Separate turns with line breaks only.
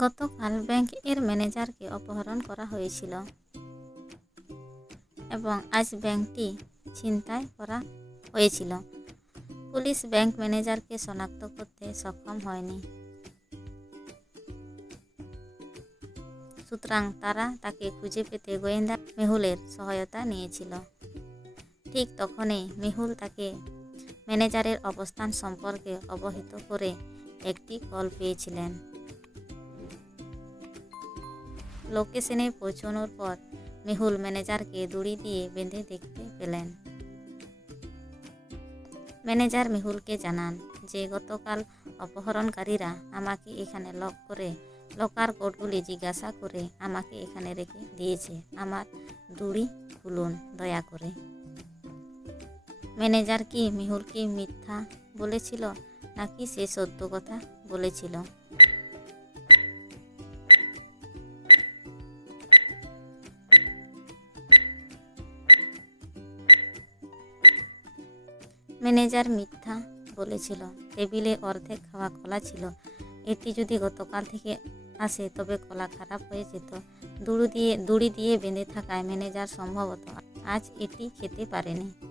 গতকাল ব্যাংক ব্যাংকের ম্যানেজারকে অপহরণ করা হয়েছিল এবং আজ ব্যাংকটি ছিনতাই করা হয়েছিল। পুলিশ ব্যাংক ম্যানেজারকে শনাক্ত করতে সক্ষম হয়নি। সুতরাং তারা তাকে খুঁজে পেতে গোয়েন্দা মেহুলের সহায়তা নিয়েছিল। ঠিক তখনই মেহুল তাকে ম্যানেজারের অবস্থান সম্পর্কে অবহিত করে একটি কল পেয়েছিলেন। লোকেশনে পৌঁছানোর পর মেহুল ম্যানেজারকে দড়ি দিয়ে বেঁধে দেখতে পেলেন। ম্যানেজার মেহুলকে জানান যে, গতকাল অপহরণকারীরা আমাকে এখানে লক করে লকার কোডগুলি জিজ্ঞাসা করে আমাকে এখানে রেখে দিয়েছে। আমার দড়ি খুলুন, দয়া করে। ম্যানেজার কি মেহুলকে মিথ্যা বলেছিল নাকি সে সত্য কথা বলেছিল? ম্যানেজার মিথ্যা বলেছিল। টেবিলে অর্ধেক খাওয়া কলা ছিল। এটি যদি গতকাল থেকে আসে, তবে কলা খারাপ হয়ে যেত। দুড়ি দিয়ে দুড়ি দিয়ে বেঁধে থাকায় ম্যানেজার সম্ভবত আজ এটি খেতে পারেনি।